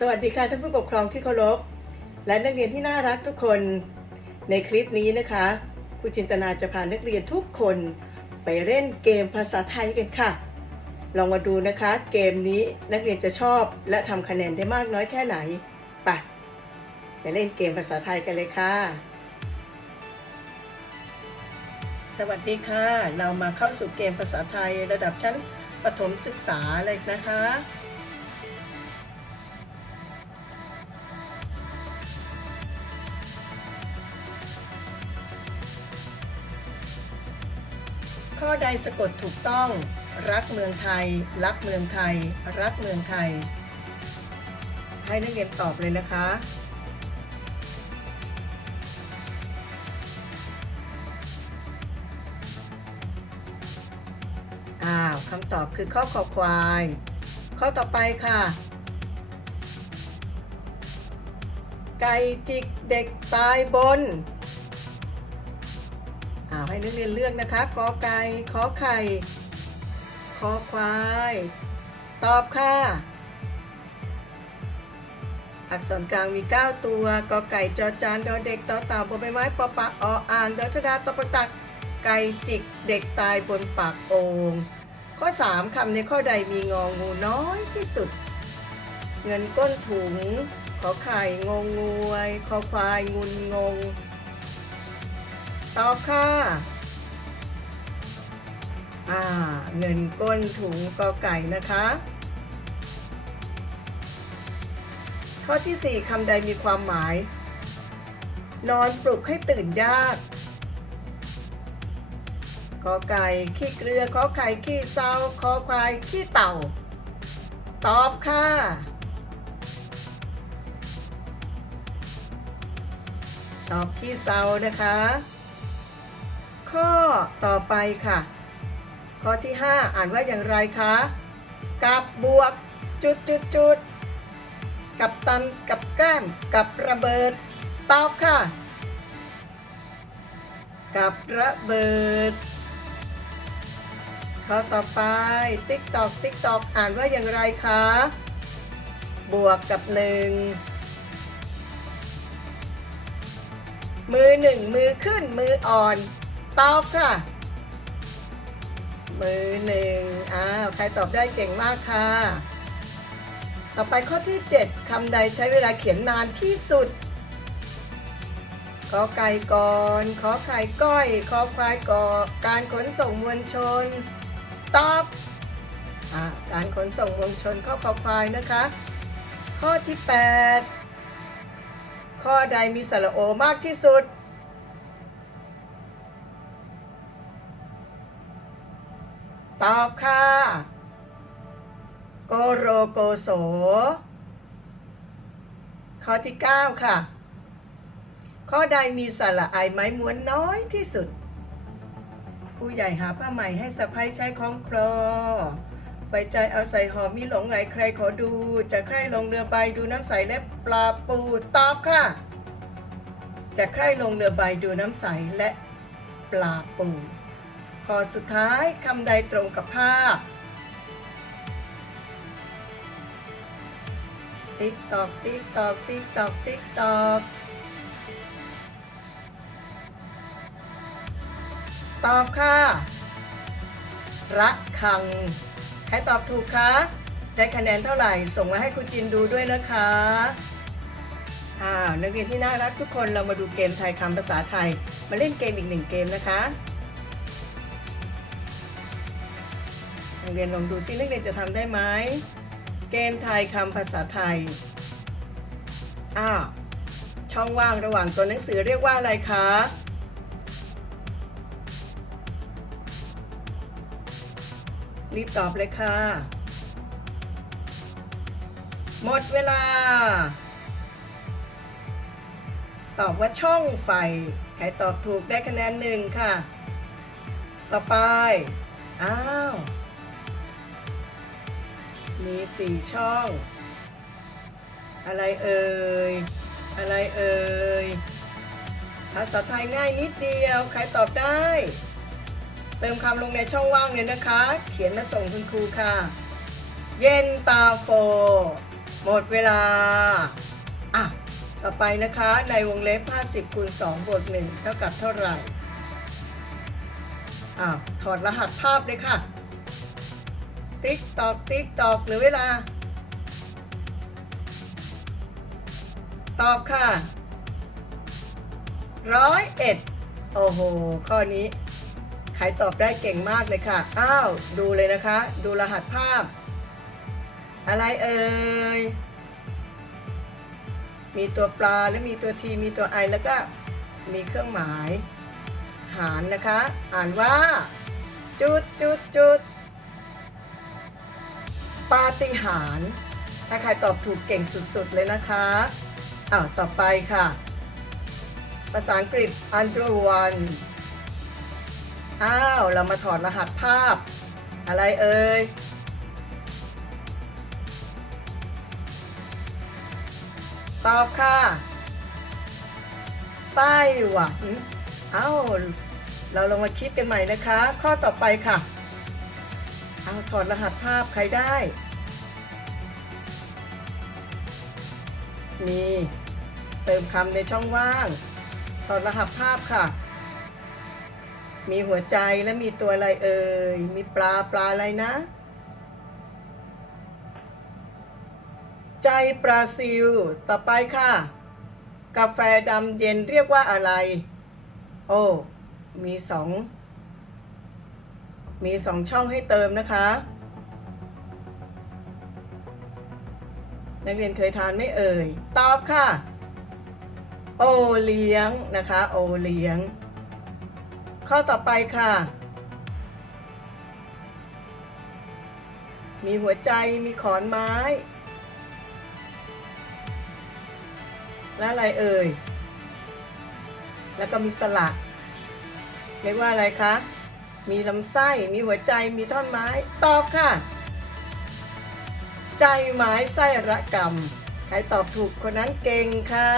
สวัสดีค่ะท่านผู้ปกครองที่เคารพและนักเรียนที่น่ารักทุกคนในคลิปนี้นะคะครูจินตนาจะพานักเรียนทุกคนไปเล่นเกมภาษาไทยกันค่ะ ลองมาดูนะคะ เกมนี้นักเรียนจะชอบและทำคะแนนได้มากน้อยแค่ไหนไปไปเล่นเกมภาษาไทยกันเลยค่ะ สวัสดีค่ะ เรามาเข้าสู่เกมภาษาไทยระดับชั้นประถมศึกษาเลยนะคะ ข้อใดสะกดถูกต้อง รักเมืองไทย รักเมืองไทย รักเมืองไทย ให้นักเรียนตอบเลยนะคะอ้าวคำตอบคือข้อคอควาย ข้อต่อไปค่ะ ไก่จิกเด็กตายบน นักเรียนเลือกนะคะกอไก่ขอไข่คอควาย ตอบค่ะ อักษรกลางมี 9 ตัวกอไก่จอจานดอเด็กต่อเต่าบนใบไม้ปอปะออ่างดอชดาตอประตัก ไก่จิกเด็กตายบนปากโอ่งข้อ 3คำในข้อใดมีงองูน้อยที่สุด เงินก้นถุง ขอไข่งงงวย คอควายงุนงง ตอบค่ะอ่าเงินก้นถุงกอไก่นะคะ ข้อที่ 4คำใดมีความหมาย นอนปลุกให้ตื่นยากกอไก่ขี้เกลือขอไข่ขี้เศร้าคอควายขี้เต่า ตอบค่ะตอบขี้เศร้านะคะ ข้อต่อไปค่ะ ข้อที่ 5 อ่านว่าอย่างไรคะกับบวกจุดจุดจุดกับตันกับก้มกับระเบิดตอบค่ะ กับระเบิดข้อต่อไปติ๊กตอกติ๊กตอกอ่านว่าอย่างไรคะบวกกับหนึ่งมือหนึ่งมือขึ้นมืออ่อน ตอบค่ะ มือหนึ่งอ้าว ใครตอบได้เก่งมากค่ะ ต่อไปข้อที่ 7คำใดใช้เวลาเขียนนานที่สุดกอไก่ก่อนขอไข่ก้อย ขอควายก่อการขนส่งมวลชน ตอบอ่าการขนส่งมวลชนข้อขอควายนะคะ ข้อที่ 8 ข้อใดมีสระโอมากที่สุด ตอบค่ะ โกโรโกโส ข้อที่ 9 ค่ะ ข้อใดมีสระไอไม้ม้วนน้อยที่สุด ผู้ใหญ่หาผ้าใหม่ให้สะพ้ายใช้คล้องคลอไฟใจเอาใส่หอมมีหลงไหลใครขอดู จะใครลงเรือใบดูน้ำใสและปลาปูตอบค่ะ จะใครลงเรือใบดูน้ำใสและปลาปู ข้อสุดท้ายคำใดตรงกับภาพ ติ๊กตอกติ๊กตอกติ๊กตอกติ๊กตอกตอบค่ะ ระคัง ใครตอบถูกคะ ได้คะแนนเท่าไหร่ ส่งมาให้ครูจินดูด้วยนะคะอ้านักเรียนที่น่ารักทุกคนเรามาดูเกมไทยคำภาษาไทย มาเล่นเกมอีกหนึ่งเกมนะคะ เรียนลองดูซินักเรียนจะทำได้ไหมเกมไทยคำภาษาไทยอ้าวช่องว่างระหว่างตัวหนังสือเรียกว่าอะไรคะรีบตอบเลยค่ะ หมดเวลา ตอบว่าช่องไฟ ใครตอบถูกได้คะแนนหนึ่งค่ะ ต่อไป อ้าว มีสี่ช่อง อะไรเอ่ย อะไรเอ่ย ภาษาไทยง่ายนิดเดียว ใครตอบได้ เติมคำลงในช่องว่างเลยนะคะ เขียนมาส่งคุณครูค่ะ เย็นตาโฟหมหมดเวลา อะ ต่อไปนะคะในวงเล็บ 50คูณ2บวก1เท่ากับเท่าไหร่อะถอดรหัสภาพเลยค่ะ ติ๊กตอกติ๊กตอกหรือเวลา ตอบค่ะร้อยเอ็ดโอ้โห ข้อนี้ใครตอบได้เก่งมากเลยค่ะ อ้าว ดูเลยนะคะ ดูรหัสภาพ อะไรเอ่ย มีตัวปลาและมีตัวทีมีตัวไอแล้วก็มีเครื่องหมาย หารนะคะ อ่านว่า จุดจุดจุด ปาฏิหาริย์ถ้าใครตอบถูกเก่งสุดๆเลยนะคะอ้าวต่อไปค่ะ ภาษาอังกฤษ under one อ้าว เรามาถอดรหัสภาพ อะไรเอ่ยตอบค่ะ ไต้หวัน เอ้า เราลองมาคิดกันใหม่นะคะ ข้อต่อไปค่ะ เอาถอดรหัสภาพใครได้มีเติมคำในช่องว่าง ถอดรหัสภาพค่ะ มีหัวใจและมีตัวอะไรเอ่ย มีปลาปลาอะไรนะ ใจปลาซิล ต่อไปค่ะ กาแฟดำเย็นเรียกว่าอะไร โอ้ มีสอง มีสองช่องให้เติมนะคะ นักเรียนเคยทานไม่เอ่ย ตอบค่ะ โอเลี้ยงนะคะ โอเลี้ยง ข้อต่อไปค่ะ มีหัวใจมีขอนไม้ และอะไรเอ่ย แล้วก็มีสลักเรียกว่าอะไรคะ มีลำไส้ มีหัวใจ มีท่อนไม้ ตอบค่ะ ใจไม้ไส้ระกรรม ใครตอบถูกคนนั้นเก่งค่ะ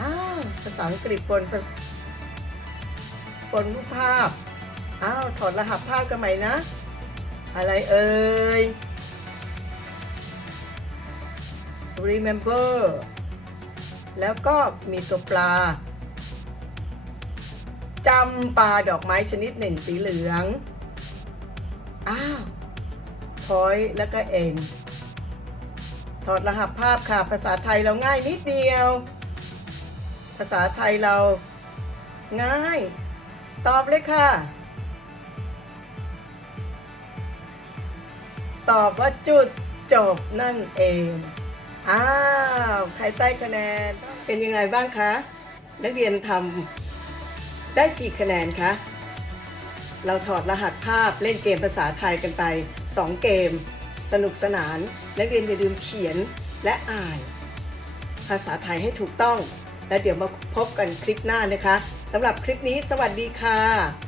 อ้าว ภาษาอังกฤษปนภาษปนรูปภาพ อ้าว ถอดรหัสภาพกันใหม่นะ อะไรเอ่ย remember แล้วก็มีตัวปลา จำปลาดอกไม้ชนิดหนึ่งสีเหลือง อ้าว point แล้วก็ n ถอดรหัสภาพค่ะ ภาษาไทยเราง่ายนิดเดียว ภาษาไทยเราง่าย ตอบเลยค่ะ ตอบว่าจุดจบนั่นเอง อ้าว ใครใต้คะแนน เป็นยังไงบ้างคะ นักเรียนทำ ได้กี่คะแนนคะ เราถอดรหัสภาพเล่นเกมภาษาไทยกันไป 2 เกม สนุกสนาน นักเรียนอย่าลืมเขียนและอ่าน ภาษาไทยให้ถูกต้อง และเดี๋ยวมาพบกันคลิปหน้านะคะสำหรับคลิปนี้สวัสดีค่ะ